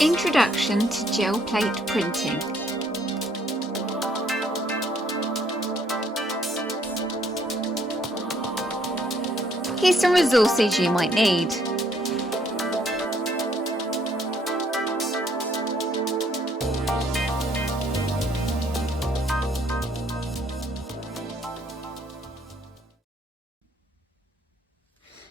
Introduction to gel plate printing. Here's some resources you might need.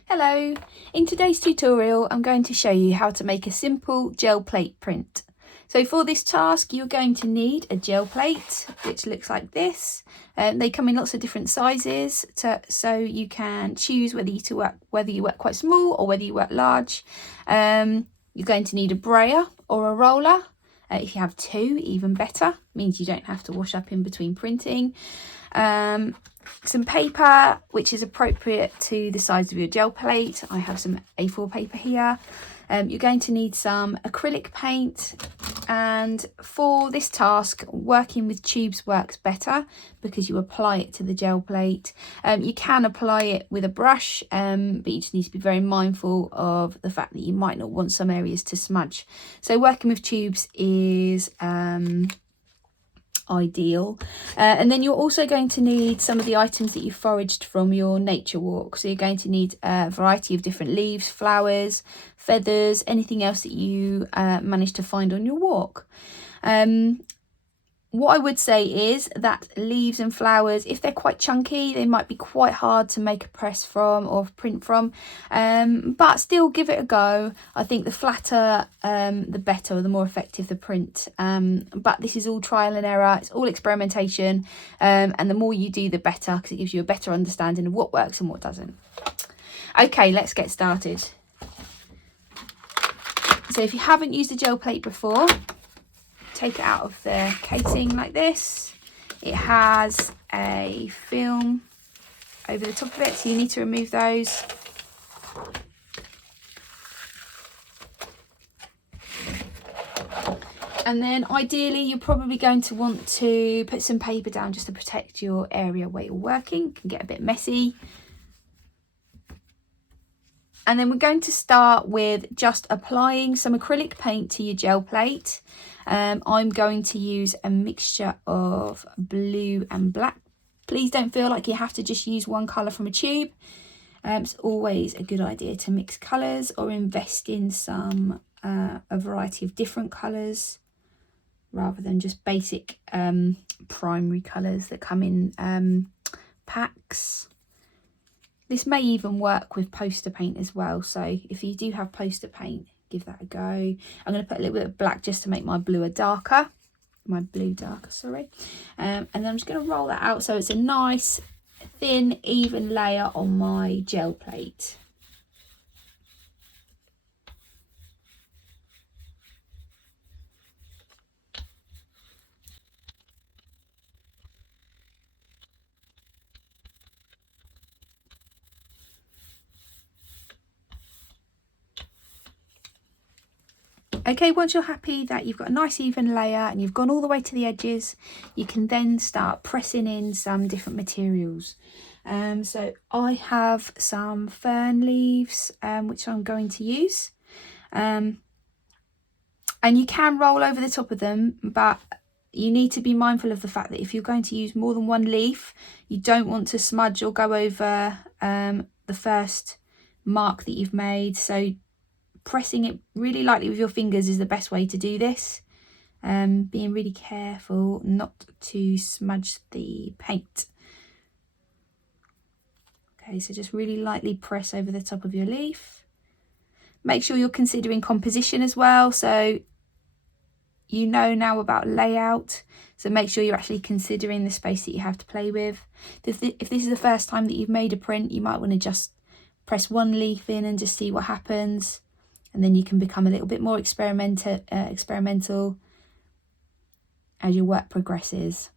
Hello, in today's tutorial I'm going to show you how to make a simple gel plate print. So for this task you're going to need a gel plate which looks like this. They come in lots of different sizes so you can choose whether you work quite small or whether you work large. You're going to need a brayer or a roller. If you have two, even better, means you don't have to wash up in between printing. Some paper which is appropriate to the size of your gel plate. I have some A4 paper here. You're going to need some acrylic paint, and for this task working with tubes works better because you apply it to the gel plate. You can apply it with a brush, but you just need to be very mindful of the fact that you might not want some areas to smudge. So working with tubes is ideal. And then you're also going to need some of the items that you foraged from your nature walk. So you're going to need a variety of different leaves, flowers, feathers, anything else that you managed to find on your walk. What I would say is that leaves and flowers, if they're quite chunky, they might be quite hard to make a press from or print from, but still give it a go. I think the flatter the better, the more effective the print, but this is all trial and error, it's all experimentation, and the more you do the better, because it gives you a better understanding of what works and what doesn't. Okay, let's get started. So if you haven't used a gel plate before, take it out of the casing like this. It has a film over the top of it, so you need to remove those. And then ideally you're probably going to want to put some paper down just to protect your area where you're working. It can get a bit messy. And then we're going to start with just applying some acrylic paint to your gel plate. I'm going to use a mixture of blue and black. Please don't feel like you have to just use one colour from a tube. It's always a good idea to mix colours or invest in a variety of different colours rather than just basic primary colours that come in packs. This may even work with poster paint as well, so if you do have poster paint, give that a go. I'm going to put a little bit of black just to make my blue darker, and then I'm just going to roll that out so it's a nice thin even layer on my gel plate. Okay, once you're happy that you've got a nice even layer and you've gone all the way to the edges, you can then start pressing in some different materials. So I have some fern leaves, which I'm going to use. And you can roll over the top of them, but you need to be mindful of the fact that if you're going to use more than one leaf, you don't want to smudge or go over the first mark that you've made. So pressing it really lightly with your fingers is the best way to do this. Being really careful not to smudge the paint. Okay, so just really lightly press over the top of your leaf. Make sure you're considering composition as well, so you know now about layout, so make sure you're actually considering the space that you have to play with. If this is the first time that you've made a print, you might want to just press one leaf in and just see what happens. And then you can become a little bit more experimental as your work progresses.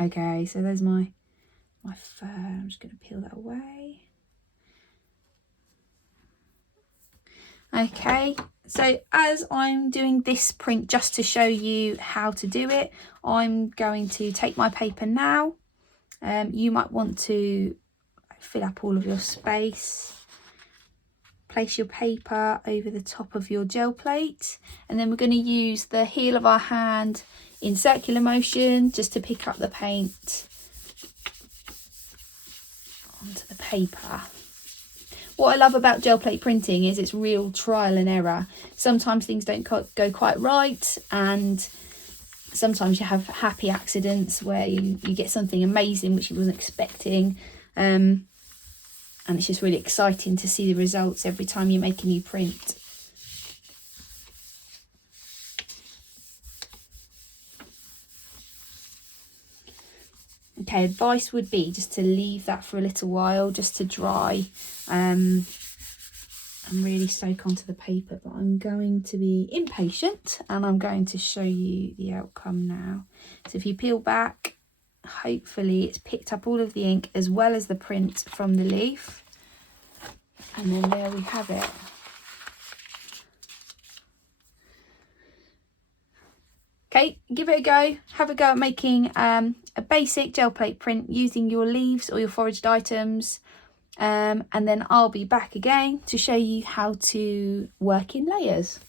Okay, so there's my fur. I'm just going to peel that away. Okay, so as I'm doing this print just to show you how to do it, I'm going to take my paper now. You might want to fill up all of your space place your paper over the top of your gel plate, and then we're going to use the heel of our hand in circular motion just to pick up the paint onto the paper. What I love about gel plate printing is it's real trial and error. Sometimes things don't go quite right, and sometimes you have happy accidents where you get something amazing which you wasn't expecting. And it's just really exciting to see the results every time you make a new print. Okay, advice would be just to leave that for a little while, just to dry and really soak onto the paper. But I'm going to be impatient and I'm going to show you the outcome now. So if you peel back, hopefully it's picked up all of the ink as well as the print from the leaf. And then there we have it. Okay, give it a go. Have a go at making a basic gel plate print using your leaves or your foraged items. And then I'll be back again to show you how to work in layers.